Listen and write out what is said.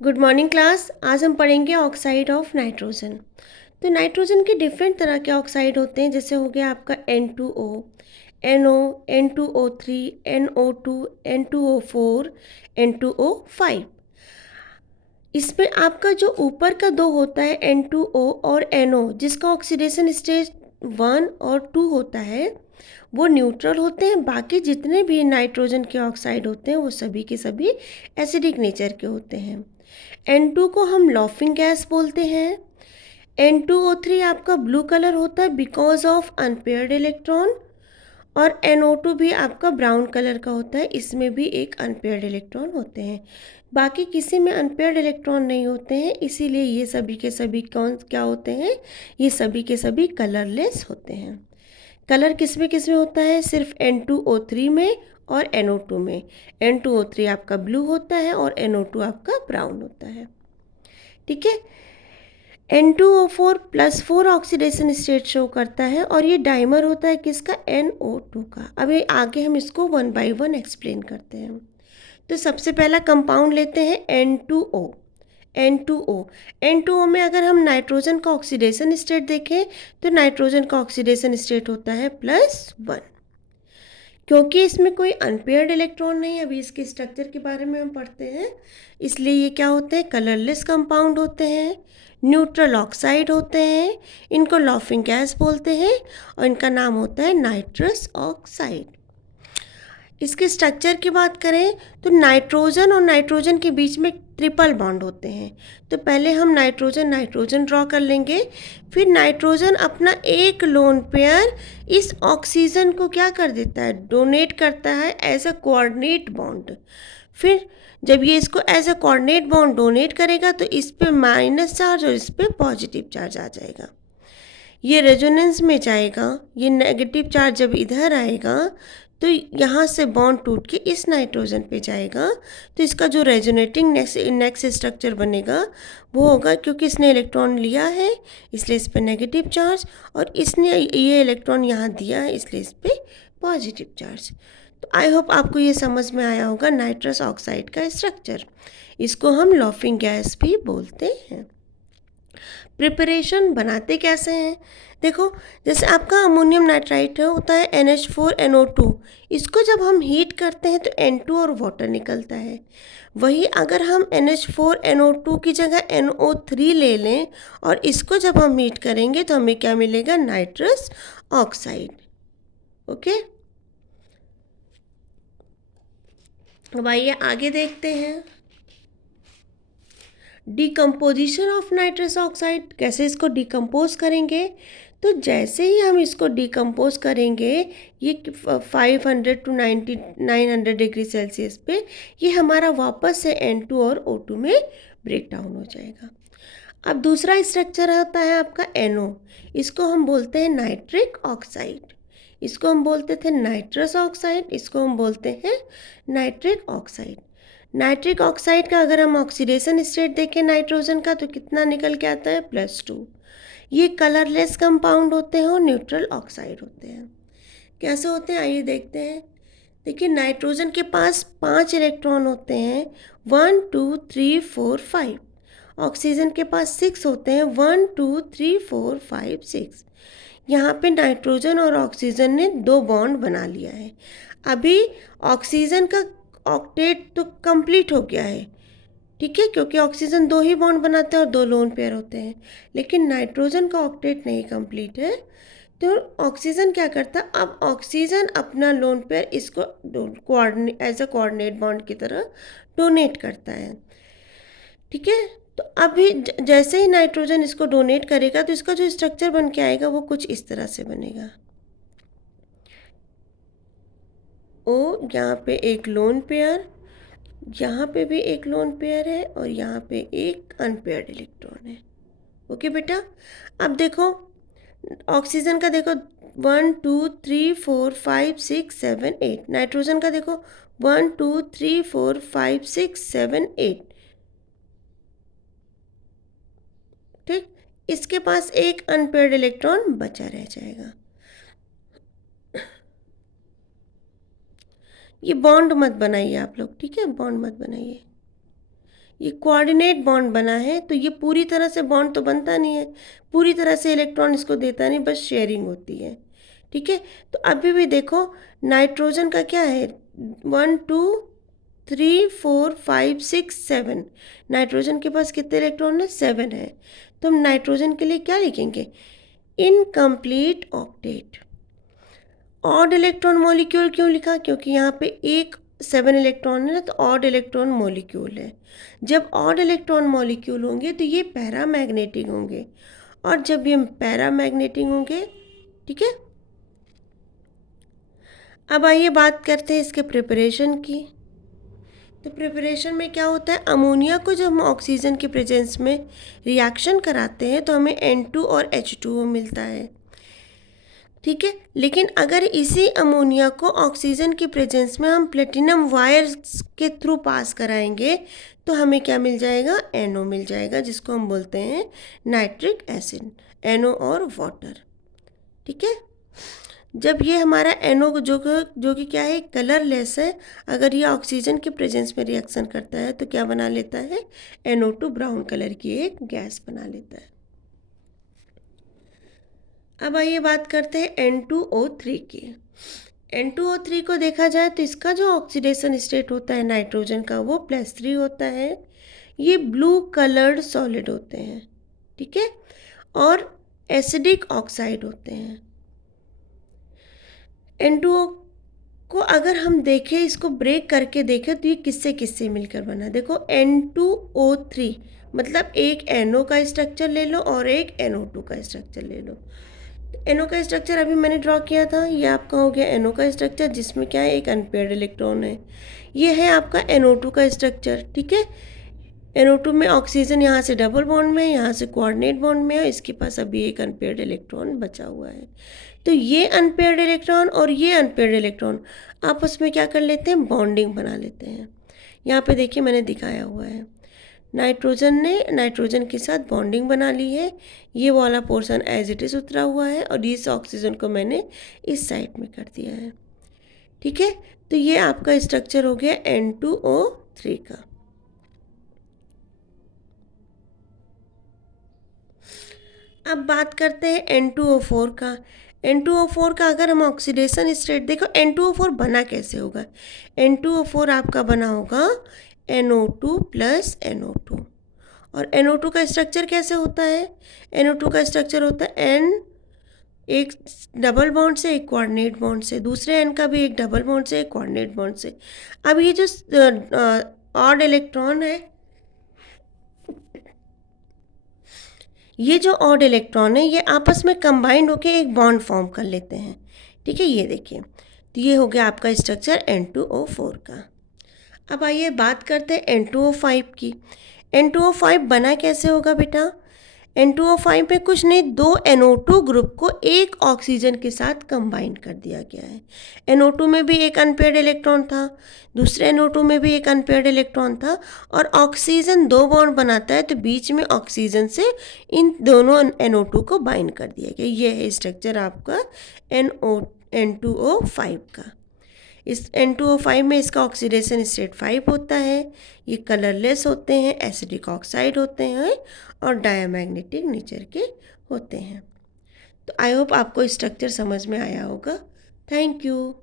Good morning class. आज हम पढ़ेंगे ऑक्साइड ऑफ नाइट्रोजन। तो नाइट्रोजन के डिफरेंट तरह के ऑक्साइड होते हैं, जैसे हो गया आपका N2O, NO, N2O3, NO2, N2O4, N2O5। इसमें आपका जो ऊपर का दो होता है N2O और NO, जिसका ऑक्सीडेशन स्टेज 1 और 2 होता है, वो न्यूट्रल होते हैं। बाकी जितने भी नाइट्रोजन के ऑक्साइड होते हैं वो सभी के सभी एसिडिक नेचर के होते हैं। N2 को हम लॉफिंग गैस बोलते हैं। N2O3 आपका ब्लू कलर होता है बिकॉज ऑफ अनपेयर्ड इलेक्ट्रॉन, और NO2 भी आपका ब्राउन कलर का होता है, इसमें भी एक अनपेयर्ड इलेक्ट्रॉन होते हैं। बाकी किसी में अनपेयर्ड इलेक्ट्रॉन नहीं होते हैं, इसीलिए ये सभी के सभी कौन क्या होते हैं, ये सभी के सभी कलरलेस होते हैं। कलर किस में होता है, सिर्फ N2O3 में और NO2 में। N2O3 आपका ब्लू होता है और NO2 आपका ब्राउन होता है। ठीक है। N2O4 plus 4 oxidation state show करता है, और ये डाइमर होता है किसका, NO2 का। अभी आगे हम इसको वन बाय वन एक्सप्लेन करते हैं। तो सबसे पहला कंपाउंड लेते हैं N2O। N2O N2O में अगर हम नाइट्रोजन का ऑक्सीडेशन स्टेट देखें तो नाइट्रोजन का ऑक्सीडेशन स्टेट होता है +1। क्योंकि इसमें कोई अनपेयर्ड इलेक्ट्रॉन नहीं है, अभी इसके स्ट्रक्चर के बारे में हम पढ़ते हैं, इसलिए ये क्या होते हैं, कलरलेस कंपाउंड होते हैं, न्यूट्रल ऑक्साइड होते हैं, इनको लॉफिंग गैस बोलते हैं, और इनका नाम होता है नाइट्रस ऑक्साइड। इसके स्ट्रक्चर की बात करें तो नाइट्रोजन और नाइट्रोजन के बीच में ट्रिपल बॉन्ड होते हैं। तो पहले हम नाइट्रोजन नाइट्रोजन ड्रॉ कर लेंगे, फिर नाइट्रोजन अपना एक लोन पेयर इस ऑक्सीजन को क्या कर देता है, डोनेट करता है एज अ कोऑर्डिनेट बॉन्ड। फिर जब ये इसको as a coordinate bond donate करेगा तो इस पे माइनस चार्ज और इस पे पॉजिटिव चार्ज आ जाएगा। ये रेजोनेंस में जाएगा, ये नेगेटिव चार्ज जब इधर आएगा तो यहाँ से बॉन्ड टूट के इस नाइट्रोजन पे जाएगा, तो इसका जो रेजोनेटिंग नेक्स्ट स्ट्रक्चर बनेगा वो होगा, क्योंकि इसने इलेक्ट्रॉन लिया है इसलिए इस पे नेगेटिव चार्ज, और इसने ये इलेक्ट्रॉन यहाँ दिया है इसलिए इस पे पॉजिटिव चार्ज। तो आई होप आपको ये समझ में आया होगा नाइट्रस ऑक्साइड का स्ट्रक्चर। इसको हम लॉफिंग गैस भी बोलते हैं। प्रिपरेशन बनाते कैसे हैं, देखो, जैसे आपका अमोनियम नाइट्राइट होता है NH4NO2, इसको जब हम हीट करते हैं तो N2 और वाटर निकलता है। वही अगर हम NH4NO2 की जगह NO3 ले लें और इसको जब हम हीट करेंगे तो हमें क्या मिलेगा, नाइट्रस ऑक्साइड। ओके, अब आइए आगे देखते हैं डिकम्पोजिशन ऑफ नाइट्रस ऑक्साइड। कैसे इसको डिकम्पोज करेंगे, तो जैसे ही हम इसको डिकम्पोज करेंगे ये 500 to 900 डिग्री सेल्सियस पे ये हमारा वापस से N2 और O2 में ब्रेक डाउन हो जाएगा। अब दूसरा स्ट्रक्चर होता है आपका NO, इसको हम बोलते हैं नाइट्रिक ऑक्साइड, इसको हम बोलते थे नाइट्रस ऑक्साइड, इसको हम बोलते हैं नाइट्रिक ऑक्साइड। नाइट्रिक ऑक्साइड का अगर हम ऑक्सीडेशन स्टेट देखें नाइट्रोजन का तो कितना निकल के आता है, +2। ये कलरलेस कंपाउंड होते हैं और न्यूट्रल ऑक्साइड होते हैं। कैसे होते हैं आइए देखते हैं। देखिए, नाइट्रोजन के पास 5 इलेक्ट्रॉन होते हैं, 1 2 3 4 5। ऑक्सीजन के पास 6 होते हैं, 1 2 3 4 5 6। यहाँ पे नाइट्रोजन और ऑक्सीजन ने 2 बॉन्ड बना लिया है। अभी ऑक्सीजन का ऑक्टेट तो कंप्लीट हो गया है, ठीक है, क्योंकि ऑक्सीजन 2 ही बॉन्ड बनाते हैं और 2 लोन पेयर होते हैं, लेकिन नाइट्रोजन का ऑक्टेट नहीं कंप्लीट है। तो ऑक्सीजन क्या करता है, अब ऑक्सीजन अपना लोन पेयर इसको coordinate as a coordinate bond की तरह डोनेट करता है। ठीक है, तो अभी जैसे ही नाइट्रोजन इसको डोनेट करेगा तो इसका जो स्ट्रक्चर बन के आएगा वो कुछ इस तरह से बनेगा। ओ यहाँ पे एक लोन पेयर, यहाँ पे भी एक लोन पेयर है, और यहाँ पे एक अनपेयर्ड इलेक्ट्रॉन है। ओके बेटा, अब देखो ऑक्सीजन का देखो 1 2 3 4 5 6 7 8, नाइट्रोजन का देखो 1 2 3 4 5 6 7 8। ठीक, इसके पास एक अनपेयर्ड इलेक्ट्रॉन बचा रह जाएगा। ये बॉन्ड मत बनाइए आप लोग, ठीक है, बॉन्ड मत बनाइए। ये कोऑर्डिनेट बॉन्ड बना है, तो ये पूरी तरह से बॉन्ड तो बनता नहीं है, पूरी तरह से इलेक्ट्रॉन इसको देता नहीं, बस शेयरिंग होती है। ठीक है, तो अभी भी देखो नाइट्रोजन का क्या है, 1 2 3 4 5 6 7, नाइट्रोजन के पास कितने इलेक्ट्रॉन है, 7 है। तो हम नाइट्रोजन के लिए क्या लिखेंगे, incomplete octet. Odd electron molecule क्यों लिखा, क्योंकि यहाँ पे एक 7 इलेक्ट्रॉन है ना, तो ऑड इलेक्ट्रॉन मॉलिक्यूल है। जब ऑड इलेक्ट्रॉन मॉलिक्यूल होंगे तो ये पैरामैग्नेटिक होंगे, और जब ये पैरामैग्नेटिक होंगे, ठीक है। अब आइए बात करते हैं इसके प्रिपरेशन की। तो प्रिपरेशन में क्या होता है, अमोनिया को जब हम ऑक्सीजन के प्रेजेंस में रिएक्शन कराते हैं तो हमें N2 और H2O मिलता है। ठीक है, लेकिन अगर इसी अमोनिया को ऑक्सीजन की प्रेजेंस में हम प्लेटिनम वायर्स के थ्रू पास कराएंगे तो हमें क्या मिल जाएगा, NO मिल जाएगा, जिसको हम बोलते हैं नाइट्रिक एसिड, NO और वाटर। ठीक है, जब ये हमारा NO जो कि क्या है, कलरलेस है, अगर ये ऑक्सीजन के प्रेजेंस में रिएक्शन करता है तो क्या बना लेता है, NO2 ब्राउन कलर की एक गैस बना लेता है। अब आइए बात करते हैं N2O3 की। N2O3 को देखा जाए तो इसका जो ऑक्सीडेशन स्टेट होता है नाइट्रोजन का, वो +3 होता है। ये ब्लू कलर्ड सॉलिड होते हैं, ठीक है, और एसिडिक ऑक्साइड होते हैं। N2O को अगर हम देखें, इसको ब्रेक करके देखें तो ये किससे किससे मिलकर बना, देखो N2O3 मतलब एक NO का स्ट्रक्चर ले लो और एक NO2 का स्ट्रक्चर ले लो। NO का स्ट्रक्चर अभी मैंने ड्रॉ किया था, ये आपका हो गया NO का स्ट्रक्चर, जिसमें क्या है, एक अनपेयर्ड इलेक्ट्रॉन है। ये है आपका NO2 का स्ट्रक्चर, ठीक है। NO2 में ऑक्सीजन यहाँ से डबल बॉन्ड में है, यहाँ से कोऑर्डिनेट बॉन्ड में है, इसके पास अभी एक अनपेयर्ड इलेक्ट्रॉन बचा हुआ है। तो ये अनपेयर्ड इलेक्ट्रॉन और ये अनपेयर्ड इलेक्ट्रॉन आपस में क्या कर लेते हैं, बॉन्डिंग बना लेते हैं। यहाँ पे देखिए मैंने दिखाया हुआ है, नाइट्रोजन ने नाइट्रोजन के साथ बॉन्डिंग बना ली है, ये वाला पोर्शन एज इट इज़ उतरा हुआ है, और इस ऑक्सीजन को मैंने इस साइड में कर दिया है। ठीक है, तो ये आपका स्ट्रक्चर हो गया N2O3 का। अब बात करते हैं N2O4 का। N2O4 का अगर हम ऑक्सीडेशन स्टेट देखो, N2O4 बना कैसे होगा, N2O4 आपका बना होगा NO2 + NO2, और NO2 का स्ट्रक्चर कैसे होता है, NO2 का स्ट्रक्चर होता है N एक डबल बॉन्ड से, एक कोऑर्डिनेट बॉन्ड से, दूसरे N का भी एक डबल बॉन्ड से, एक कोऑर्डिनेट बॉन्ड से। अब ये जो ऑड इलेक्ट्रॉन है, ये जो ऑड इलेक्ट्रॉन है ये आपस में कंबाइंड होकर एक बॉन्ड फॉर्म कर लेते हैं। ठीक है, ये देखिए, तो ये हो गया आपका स्ट्रक्चर N2O4 का। अब आइए बात करते हैं N2O5 की। N2O5 बना कैसे होगा बेटा, N2O5 में कुछ नहीं, 2 NO2 ग्रुप को एक ऑक्सीजन के साथ कंबाइन कर दिया गया है। NO2 में भी एक अनपेयर्ड इलेक्ट्रॉन था, दूसरे NO2 में भी एक अनपेयर्ड इलेक्ट्रॉन था, और ऑक्सीजन 2 बॉन्ड बनाता है, तो बीच में ऑक्सीजन से इन दोनों NO2 को बाइंड कर दिया गया। ये है स्ट्रक्चर आपका N2O5 का। इस N2O5 में इसका ऑक्सीडेशन स्टेट 5 होता है, ये कलरलेस होते हैं, एसिडिक ऑक्साइड होते हैं, और डायमैग्नेटिक नेचर के होते हैं। तो आई होप आपको स्ट्रक्चर समझ में आया होगा। Thank you.